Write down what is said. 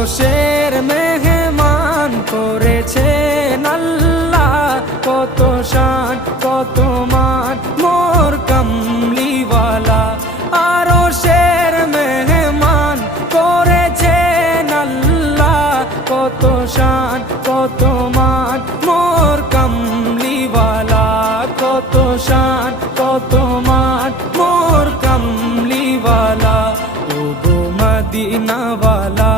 আরশের মেহমান করেছেন আল্লাহ, কত শান কত মান মোর কামলিওয়ালা। আরশের মেহমান করেছেন আল্লাহ, কত শান কত মান মোর কামলিওয়ালা, কত শান কত মান মোর কামলিওয়ালা। ও গো মদিনাওয়ালা